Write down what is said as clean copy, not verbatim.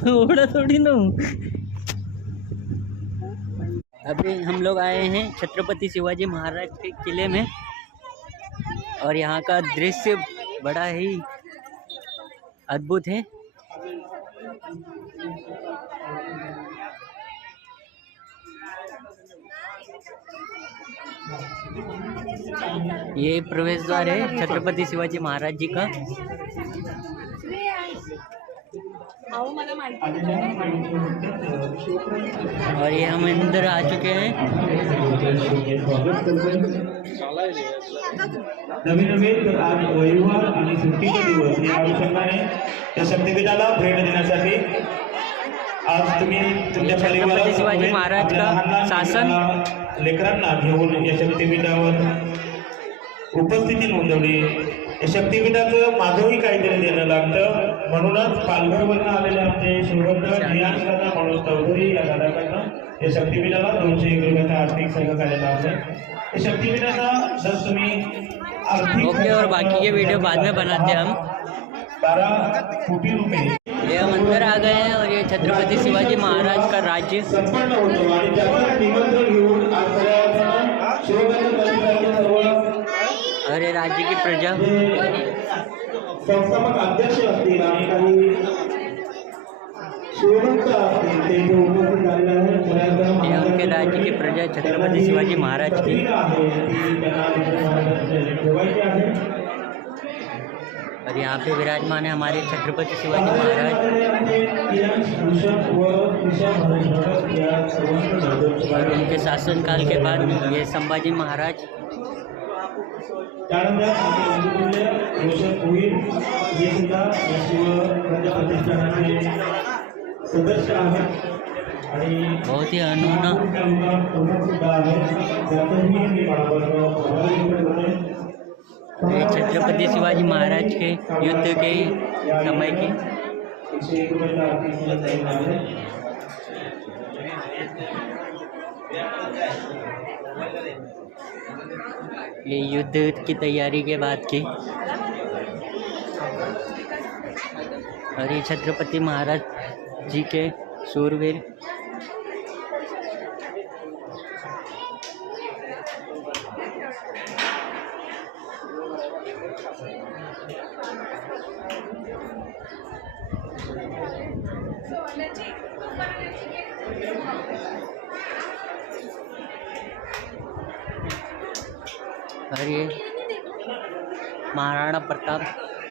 थोड़ा थोड़ी ना। अभी हम लोग आए हैं छत्रपति शिवाजी महाराज के किले में और यहाँ का दृश्य बड़ा ही अद्भुत है। ये प्रवेश द्वार है छत्रपति शिवाजी महाराज जी का। और ये हम अंदर आ चुके हैं। नवीन तर आज रविवार आणि सुट्टीचा दिवस या अनुषंगाने त्या शक्तिपीठाला भेट देण्यासाठी आज तुम्ही तुमच्या छत्रपति शिवाजी महाराज का शासन लेकरांना घेऊन या शक्तिपीठावर उपस्थिती नोंदवली। या शक्तिपीठाचं माझंही काहीतरी देणं लागतं, म्हणूनच पालघरवरून आलेले आमचे शिवभक्त नियाज दादा मनोज चौधरी या दादाकडनं या शक्तिपीठाला 201 रुपयाचा आर्थिक सहकार्य लाभले। या शक्तिपीठाचा जर तुम्ही ओके, और बाकी के वीडियो बाद में बनाते हैं हम। 12 कोटी रुपये ये हम अंदर आ गए हैं और ये छत्रपति शिवाजी महाराज का राज्य संपन्न होतो आणि त्याचं निमंत्रण घेऊन आज सगळ्यांना शिवभक्त परिवाराच्या सर्व और ये राज्य की प्रजा संस्थापक अध्यक्ष असतील आणि काही शिवभक्त असतील ते इथे उपस्थित झालेले आहेत। ये उनके राज्य की प्रजा छत्रपति शिवाजी महाराज की। और यहाँ पे विराजमान है हमारे छत्रपति शिवाजी महाराज। और उनके शासनकाल के बाद ये संभाजी महाराज। सदस्य आहेत आणि बहुत ही अनूठा। ये छत्रपति शिवाजी महाराज के युद्ध के समय की ये युद्ध की तैयारी के बाद की। और ये छत्रपति महाराज जी के शूरवीर। और ये महाराणा प्रताप